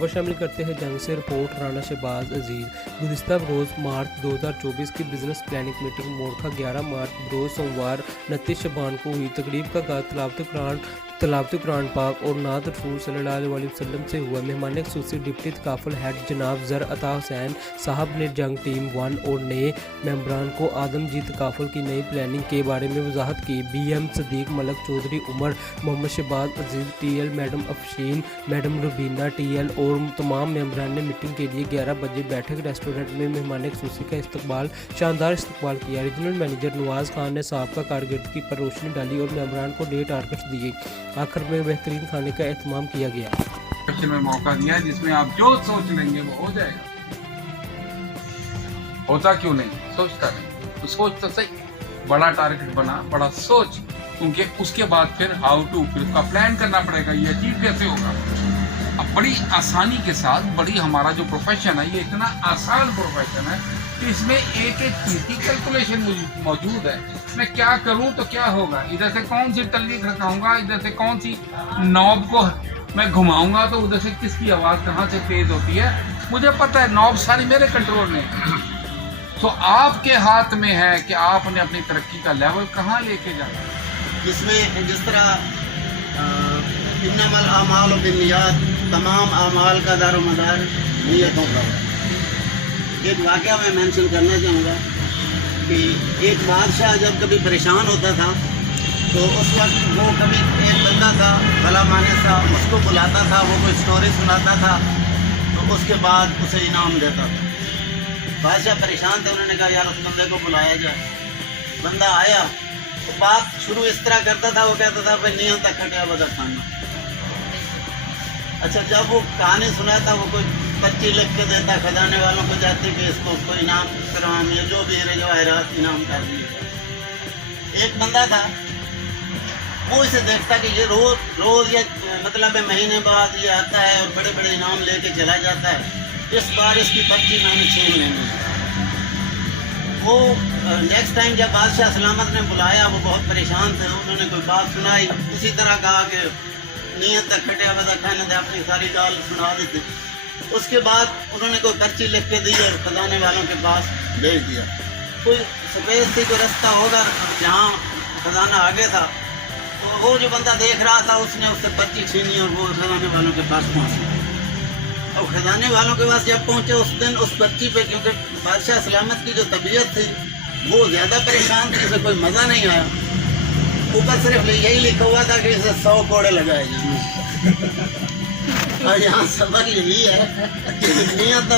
खबर शामिल करते हैं जंग से रिपोर्ट राना शहबाज अजीज। गुज़िश्ता रोज़ मार्च 2024 की बिजनेस प्लानिंग मीटिंग मोरखा 11 मार्च रोज़ सोमवार 29 शबान को हुई। तकरीब का आगाज़ तलावत कुरान पाक और नात रसूल सल्लल्लाहु अलैहि वसल्लम से हुआ। मेहमान खुसूसी डिप्टी तकाफुल हेड जनाब ज़र अता हुसैन साहब ने जंग टीम 1 और नए मेंबरान को आदमजी तकाफुल की नई प्लानिंग के बारे में वजाहत की। BM सदीक मलक चौधरी उमर, मोहम्मद शहबाज अजीज TL, madam Afsheen, madam Rubina TL और तमाम मेंबरान ने मीटिंग के लिए 11 बजे बैठक रेस्टोरेंट में मेहमान खुसूसी का शानदार इस्तकबाल किया। रीजनल मैनेजर नवाज खान ने साहब कारकर्दगी पर रोशनी डाली और मेंबरान को नए टारगेट्स दिए। आखिर में बेहतरीन खाने का एहतमाम किया गया। में मौका दिया है जिसमें आप जो सोच लेंगे वो हो जाएगा। होता क्यों नहीं, सोचता नहीं तो सोच तो सही, बड़ा टारगेट बना, बड़ा सोच, क्योंकि उसके बाद फिर हाउ टू, फिर उसका प्लान करना पड़ेगा ये अचीव कैसे होगा। अब बड़ी आसानी के साथ, बड़ी हमारा जो प्रोफेशन है ये इतना आसान प्रोफेशन है कि इसमें एक चीज की कैलकुलेशन मौजूद है। मैं क्या करूं तो क्या होगा, इधर से कौन सी टल्ली खड़काऊंगा, इधर से कौन सी नॉब को मैं घुमाऊंगा तो उधर से किसकी आवाज कहाँ से तेज होती है, मुझे पता है। नॉब सारी मेरे कंट्रोल में है। तो आपके हाथ में है कि आपने अपनी तरक्की का लेवल कहाँ लेके जाना है। जिसमें जिस तरह इन्नमल आमाल बिन्नियात, तमाम आमाल का दारोमदार नीयतों का। एक वाक़या मैं मेंशन करना चाहूँगा कि एक बादशाह जब कभी परेशान होता था तो उस वक्त वो कभी एक बंदा था भला माने सा, उसको बुलाता था, वो कोई स्टोरी सुनाता था तो उसके बाद उसे इनाम देता था। बादशाह परेशान थे, उन्होंने कहा यार उस बंदे को बुलाया जाए। बंदा आया तो बात शुरू इस तरह करता था, वो कहता था भाई नहीं होता खटिया बदा खाना। अच्छा, जब वो कहानी सुनाता वो कोई पर्ची लिख के देता, खजाने वालों को जाती कि इसको कोई इनाम करवाम या जो भी जवाहरात इनाम कर दिए। एक बंदा था वो इसे देखता कि ये रोज या मतलब महीने बाद ये आता है और बड़े बड़े इनाम लेके चला जाता है। इस बार इसकी पर्ची मैंने छीन लेनी है। वो नेक्स्ट टाइम जब बादशाह सलामत ने बुलाया, वो बहुत परेशान थे, उन्होंने कोई बात सुनाई, उसी तरह कहा कि नियत तक खटिया बदा खाने दे, अपनी सारी गाल सुना दी थी। उसके बाद उन्होंने कोई पर्ची लिख के दी और खजाने वालों के पास भेज दिया। कोई स्पेस थी, कोई रास्ता होगा जहाँ खजाना आगे था, तो वो जो बंदा देख रहा था उसने उससे पर्ची छीनी और वो खजाने वालों के पास पहुँची। और खजाने वालों के पास जब पहुँचे उस दिन उस पर्ची पे, क्योंकि बादशाह सलामत की जो तबीयत थी वो ज़्यादा परेशान थी, उसे कोई मज़ा नहीं आया। ऊपर सिर्फ यही लिखा हुआ था कि इसे 100 कोड़े लगाए जाएंगे। और यहाँ सबक यही है कि नियत